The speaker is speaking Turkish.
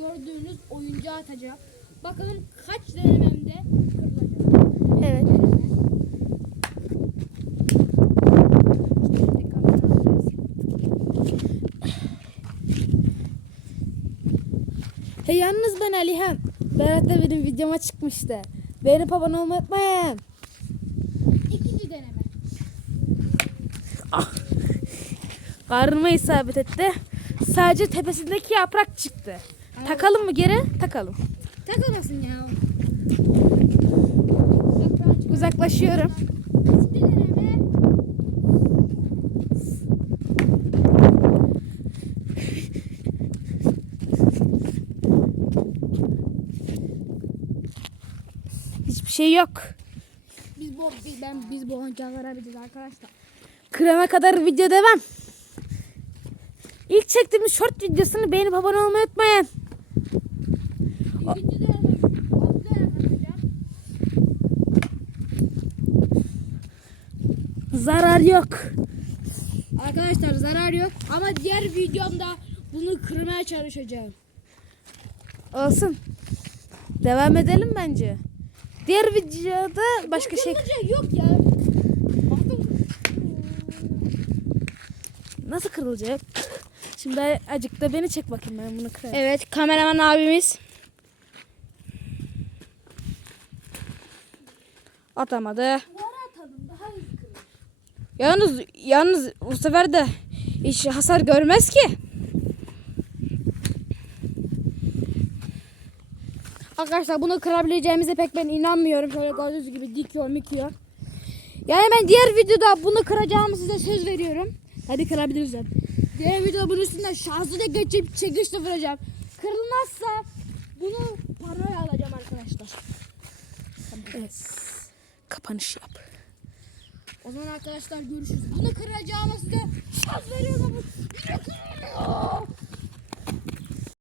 gördüğünüz oyuncağı atacağım. Bakalım kaç denememde kırılacak. Evet. Deneme. Şimdi kamera alacağız. He yalnız ben Alihan. Berat da benim videoma çıkmıştı. Beğenip abone olmayı unutmayın. İkinci deneme. Karnıma isabet etti. Sadece tepesindeki yaprak çıktı. Takalım mı geri? Takalım. Takılmasın ya. Uzaklaşıyorum. Hiçbir şey yok. Biz bu biz, ben biz bu oyuncakları arayacağız arkadaşlar. Kırana kadar video devam. İlk çektiğimiz short videosunu beğenip abone olmayı unutmayın. İkinci deneme. Altı deneme atacağım. Zarar yok. Arkadaşlar zarar yok ama diğer videomda bunu kırmaya çalışacağım. Olsun. Devam edelim bence. Diğer videoda başka şey... Kırılacak yok ya. Nasıl kırılacak? Şimdi acık da beni çek bakayım ben bunu kırarım. Evet kameraman abimiz. Atamadı. Yalnız yalnız bu sefer de hiç hasar görmez ki. Arkadaşlar bunu kırabileceğimize pek ben inanmıyorum. Şöyle gördüğünüz gibi dikiyor mikiyor. Yani ben diğer videoda bunu kıracağımı size söz veriyorum. Hadi kırabiliriz yani. Diğer videoda bunun üstünden şahsıyla geçip çekişle vuracağım. Kırılmazsa bunu paraya alacağım arkadaşlar. Evet. Kapanış yap. O zaman arkadaşlar görüşürüz. Bunu kıracağımı size söz veriyorum.